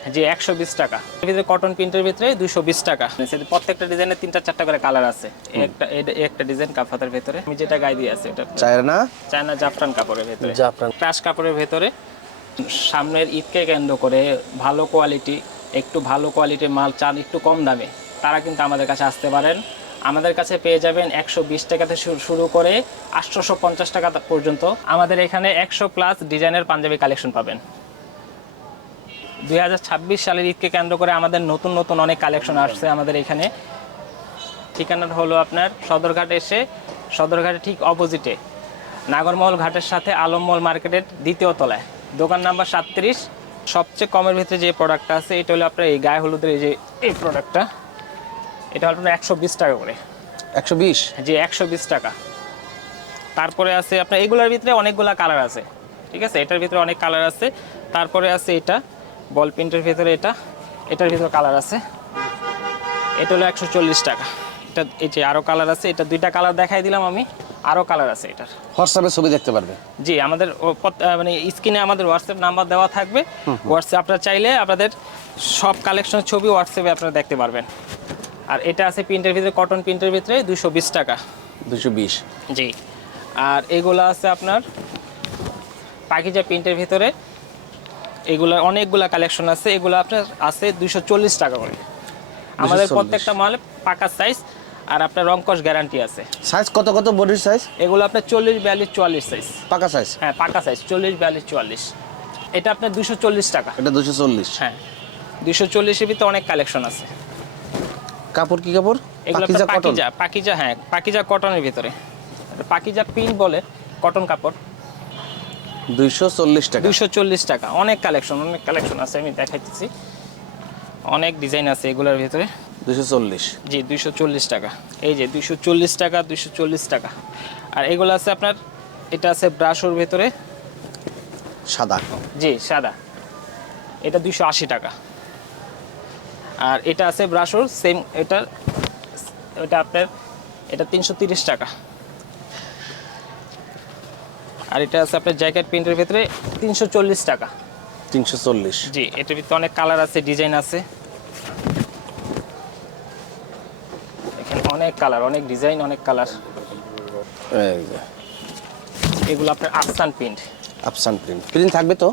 জি 120 টাকা। এর ভিতরে কটন প্রিন্টের ভিতরে 220 টাকা। প্রত্যেকটা ডিজাইনের 3টা 4টা করে কালার আছে। একটা ডিজাইন কাফাতার ভিতরে আমি যেটা গায়ে দিয়ে আছে এটা চায়না জাফরান কাপড়ের ভিতরে, ক্রাশ কাপড়ের ভিতরে। সামনের ঈদকে কেন্দ্র করে ভালো কোয়ালিটি, একটু ভালো কোয়ালিটির মাল চান একটু কম দামে, তারা কিন্তু আমাদের কাছে আসতে পারেন। আমাদের কাছে পেয়ে যাবেন 120 টাকাতে শুরু করে 850 টাকা পর্যন্ত। আমাদের এখানে 100+ ডিজাইনের পাঞ্জাবি কালেকশন পাবেন। 2026 সালের ঈদকে কেন্দ্র করে আমাদের নতুন নতুন অনেক কালেকশন আসছে আমাদের এখানে। ঠিকানাটা হলো আপনার সদরঘাট এসে, সদরঘাটের ঠিক অপোজিটে নাগরমহল ঘাটের সাথে আলমমহল মার্কেটের দ্বিতীয় তলায়, দোকান নাম্বার 37। সবচেয়ে কমের ভিতরে যে প্রোডাক্টটা আছে এটা হলো আপনার এই গায়ে হলুদের এই প্রোডাক্টটা, এটা হলো আপনার 120 টাকা করে। 120? জি 120 টাকা। তারপরে আছে আপনার এগুলোর ভিতরে অনেকগুলা কালার আছে, ঠিক আছে, এটার ভিতরে অনেক কালার আছে। তারপরে আছে এটা বল প্রিন্টের ভিতরে, এটার ভিতরে কালার আছে, এটা হলো 140 টাকা। এটা এই যে আরও কালার আছে, এটা 2টা কালার দেখাই দিলাম আমি, আরও কালার আছে এটার। হোয়াটসঅ্যাপে ছবি দেখতে পারবে? জি আমাদের মানে স্ক্রিনে আমাদের হোয়াটসঅ্যাপ নাম্বার দেওয়া থাকবে। হোয়াটসঅ্যাপ আপনারা চাইলে আপনাদের সব কালেকশনের ছবি হোয়াটসঅ্যাপে আপনারা দেখতে পারবেন। আর এটা আছে প্রিন্টের ভিতরে, কটন প্রিন্টের ভিতরে 220 টাকা। 220? জি। আর এগুলো আছে আপনার পাকিজা প্রিন্টের ভিতরে, এগুলো অনেকগুলা কালেকশন আছে, এগুলো আপনার আছে 240 টাকা করে। আমাদের প্রত্যেকটা মাল পাকা সাইজ, আর আপনার রংকশ গ্যারান্টি আছে। সাইজ কত কত বডির সাইজ? এগুলো আপনার 40, 42, 44 সাইজ। পাকা সাইজ? হ্যাঁ পাকা সাইজ 40, 42, 44। এটা আপনার 240 টাকা। এটা 240? হ্যাঁ 240 এর ভিতরে অনেক কালেকশন আছে। কাপড় কি কাপড়? এগুলো পাকিজা কটন? পাকিজা, হ্যাঁ পাকিজা কটনের ভিতরে, পাকিজা প্রিন্ট বলে কটন কাপড়। 240 টাকা? 240 টাকা। অনেক কালেকশন আছে, আমি দেখাইতেছি, অনেক ডিজাইন আছে এগুলোর ভিতরে। 240? জি 240 টাকা। এই যে 240 টাকা, 240 টাকা। আর এগুলো আছে আপনার, এটা আছে ব্রাশোর ভিতরে সাদা? জি সাদা, এটা 280 টাকা। আর এটা আছে ব্রাশোর সেম, এটা আপনার এটা 330 টাকা। আর এটা আছে আপনার জ্যাকেট প্রিন্টের ভিতরে 340 টাকা। 340? জি এটার ভিতরে অনেক কালার আছে, ডিজাইন আছে, এখানে অনেক কালার, অনেক ডিজাইন, অনেক কালার। এগুলো আপনার আফসান প্রিন্ট। আফসান প্রিন্ট? প্রিন্ট থাকবে তো?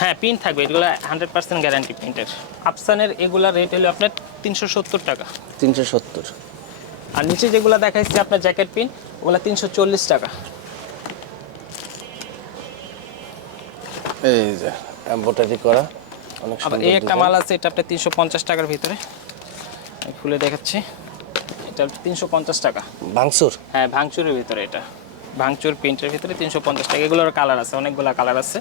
হ্যাঁ প্রিন্ট থাকবে, এগুলো 100% গ্যারান্টি প্রিন্টের। আফসানের এগুলা রেট হলো আপনার 370 টাকা। 370? আর নিচে যেগুলো দেখাইছি আপনার জ্যাকেট প্রিন্ট, ওগুলো 340 টাকা। এই যে এমব্রয়ডারি করা অনেক আবার সুন্দর। এই একটা মাল আছে, এটা আপনার 350 টাকার ভিতরে, আমি খুলে দেখাচ্ছি। এটা 350 টাকা। ভাঙচুর? হ্যাঁ ভাঙচুরের ভিতরে, এটা ভাঙচুর প্রিন্টের ভিতরে 350 টাকা। এগুলোর কালার আছে, অনেকগুলো কালার আছে।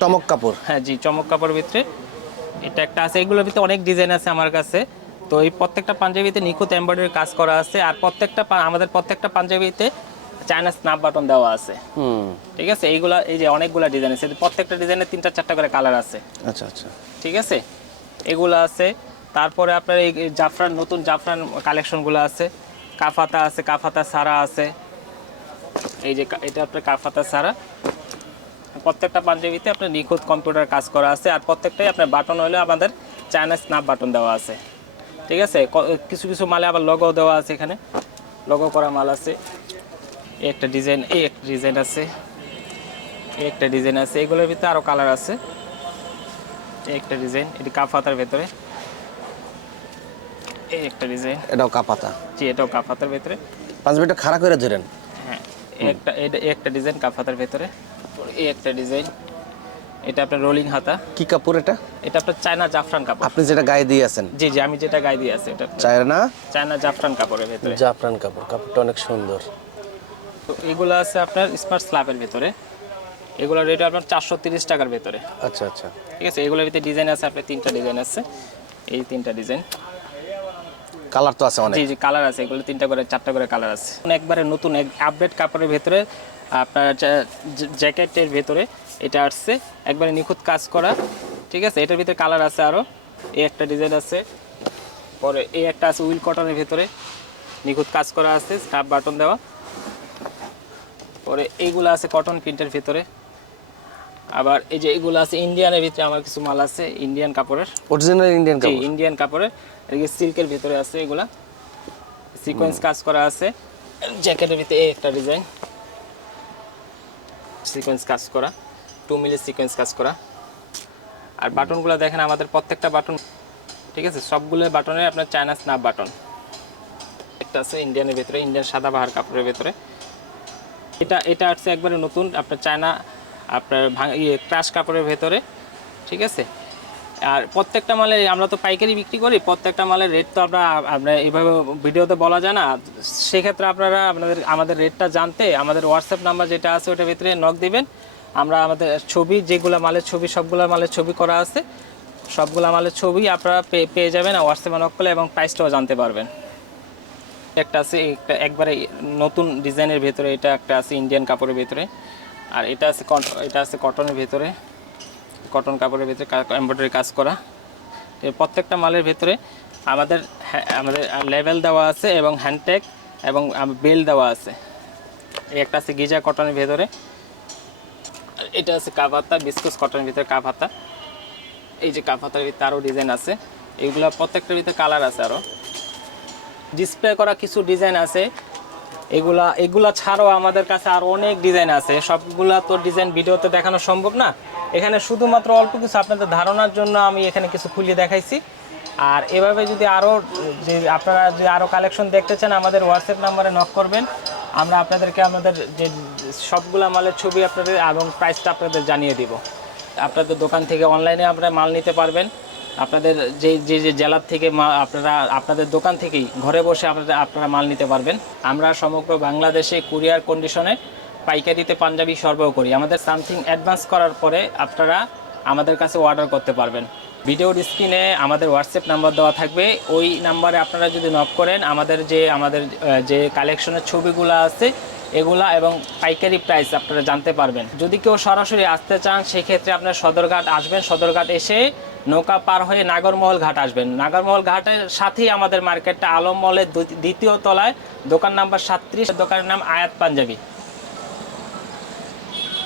চমক কাপড়? হ্যাঁ জি চমক কাপড়ের ভিতরে এটা একটা আছে। এগুলোর ভিতরে অনেক ডিজাইন আছে আমার কাছে। তো এই প্রত্যেকটা পাঞ্জাবিতে নিখুঁত এমব্রয়ডারি কাজ করা আছে। আর আমাদের প্রত্যেকটা পাঞ্জাবিতে চায়না স্ন্যাপ বাটন দেওয়া আছে। ঠিক আছে, এইগুলা এই যে অনেকগুলা ডিজাইন আছে, প্রত্যেকটা ডিজাইনের 3টা 4টা করে কালার আছে। আচ্ছা আচ্ছা, ঠিক আছে, এগুলো আছে। তারপরে আপনার এই জাফরান, নতুন জাফরান কালেকশনগুলো আছে। কাফাতা আছে, কাফাতা সারা আছে। এই যে এটা আপনার কাফাতা সারা। প্রত্যেকটা পাঞ্জাবিতে আপনার নিখুঁত কম্পিউটার কাজ করা আছে। আর প্রত্যেকটাই আপনার বাটন হলে আমাদের চায়না স্ন্যাপ বাটন দেওয়া আছে। ঠিক আছে, কিছু কিছু মালে আবার লগো দেওয়া আছে, এখানে লগো করা মাল আছে। এই একটা ডিজাইন, এই একটা ডিজাইন আছে, এই একটা ডিজাইন আছে। এগুলোর ভিতরে আরও কালার আছে। এই একটা ডিজাইন, এটি কাফাতার ভেতরে। এই একটা ডিজাইন, এটাও কাপাতা? জি এটাও কাফাতার ভেতরে। পাঞ্জাবিটা খাড়া করে ধরেন। হ্যাঁ একটা ডিজাইন কাফাতার ভেতরে। এই একটা ডিজাইন, এটা আপনার রোলিং হাতা। কি কাপড় এটা? এটা আপনার চায়না জাফরান কাপড়। আপনি যেটা গায়ে দিয়ে আছেন? জি জি আমি যেটা গায়ে দিয়ে আছি এটা চায়না জাফরান কাপড়ের ভেতরে। জাফরান কাপড়, কাপড়টা অনেক সুন্দর। তো এগুলো আছে আপনার স্মার্ট স্ল্যাবের ভেতরে। এগুলোর রেট আপনার 430 টাকার ভেতরে। আচ্ছা আচ্ছা, ঠিক আছে, এগুলোর ভিতরে ডিজাইন আছে আপনার 3টা ডিজাইন আছে। এই 3টা ডিজাইন, কালার তো আছে অনেক? জি জি কালার আছে, এগুলো 3টা করে 4টা করে কালার আছে। একবারে নতুন আপডেট কাপড়ের ভেতরে আপনার জ্যাকেটের ভেতরে এটা আসছে, একবারে নিখুঁত কাজ করা। ঠিক আছে, এটার ভিতরে কালার আছে আরও। এই একটা ডিজাইন আছে, পরে এই একটা আছে উইল কটনের ভেতরে, নিখুঁত কাজ করা আছে, স্ন্যাপ বাটন দেওয়া। পরে এইগুলো আছে কটন প্রিন্টের ভেতরে। আবার এই যে এগুলো আছে ইন্ডিয়ানের ভিতরে, আমার কিছু মাল আছে ইন্ডিয়ান কাপড়ের, অরিজিনাল ইন্ডিয়ান জি কাপড়। ইন্ডিয়ান কাপড়ের। এদিকে সিল্কের ভিতরে আছে এগুলা, সিকোয়েন্স কাজ করা আছে। জ্যাকেটের ভিতরে এই একটা ডিজাইন, সিকোয়েন্স কাজ করা, 2 মিলি সিকোয়েন্স কাজ করা। আর বাটনগুলো দেখেন আমাদের প্রত্যেকটা বাটন, ঠিক আছে, সবগুলো বাটনে আপনার চায়না স্ন্যাপ বাটন। একটা আছে ইন্ডিয়ানের ভিতরে, ইন্ডিয়ান সাদাবাহার কাপড়ের ভিতরে। এটা হচ্ছে একবারে নতুন আপনার চায়না আপনার ক্রাশ কাপড়ের ভেতরে, ঠিক আছে। আর প্রত্যেকটা মালে আমরা তো পাইকারি বিক্রি করি, প্রত্যেকটা মালের রেট তো আমরা এইভাবে ভিডিওতে বলা যায় না। সেক্ষেত্রে আপনারা আমাদের রেটটা জানতে আমাদের হোয়াটসঅ্যাপ নাম্বার যেটা আছে ওটার ভিতরে নক দিবেন। আমরা আমাদের ছবি, যেগুলো মালের ছবি, সবগুলো মালের ছবি করা আছে, সবগুলো মালের ছবি আপনারা পেয়ে যাবেন হোয়াটসঅ্যাপে নক করলে, এবং প্রাইসটাও জানতে পারবেন। একটা আছে একবারে নতুন ডিজাইনের ভেতরে, এটা একটা আছে ইন্ডিয়ান কাপড়ের ভেতরে। আর এটা আছে কটনের ভেতরে, কটন কাপড়ের ভেতরে এমব্রয়ডারি কাজ করা। প্রত্যেকটা মালের ভেতরে আমাদের লেভেল দেওয়া আছে এবং হ্যান্ডটেগ এবং বেল দেওয়া আছে। এই একটা আছে গিজা কটনের ভেতরে, এটা আছে কাফাতা, বিস্কুস কটনের ভিতরে কাফাতা। এই যে কাফাতার ভিতরে আরও ডিজাইন আছে, এগুলো প্রত্যেকটার ভিতরে কালার আছে। আরও ডিসপ্লে করা কিছু ডিজাইন আছে, এগুলা ছাড়াও আমাদের কাছে আরও অনেক ডিজাইন আছে। সবগুলা তো ডিজাইন ভিডিওতে দেখানো সম্ভব না, এখানে শুধুমাত্র অল্প কিছু আপনাদের ধারণার জন্য আমি এখানে কিছু খুলিয়ে দেখাইছি। আর এভাবে যদি আপনারা যদি আরও কালেকশন দেখতে চান, আমাদের হোয়াটসঅ্যাপ নাম্বারে নক করবেন। আমরা আপনাদেরকে আমাদের যে সবগুলা মালের ছবি আপনাদের এবং প্রাইসটা আপনাদের জানিয়ে দিব। আপনাদের দোকান থেকে অনলাইনে আপনারা মাল নিতে পারবেন। আপনাদের যে জেলার থেকে আপনাদের দোকান থেকেই ঘরে বসে আপনারা মাল নিতে পারবেন। আমরা সমগ্র বাংলাদেশে কুরিয়ার কন্ডিশনে পাইকারিতে পাঞ্জাবি সরবরাহ করি। আমাদের সামথিং অ্যাডভান্স করার পরে আপনারা আমাদের কাছে অর্ডার করতে পারবেন। ভিডিওর স্ক্রিনে আমাদের হোয়াটসঅ্যাপ নাম্বার দেওয়া থাকবে, ওই নাম্বারে আপনারা যদি নক করেন আমাদের যে কালেকশনের ছবিগুলো আছে এগুলা এবং পাইকারি প্রাইস আপনারা জানতে পারবেন। যদি কেউ সরাসরি আসতে চান সেক্ষেত্রে আপনার সদরঘাট আসবেন, সদরঘাট এসে নৌকা পার হয়ে নাগরমহল ঘাট আসবেন। নাগরমহল ঘাটের সাথেই আমাদের মার্কেটটা, আলম মলের দ্বিতীয় তলায়, দোকান নাম্বার 37, দোকানের নাম আয়াত পাঞ্জাবি।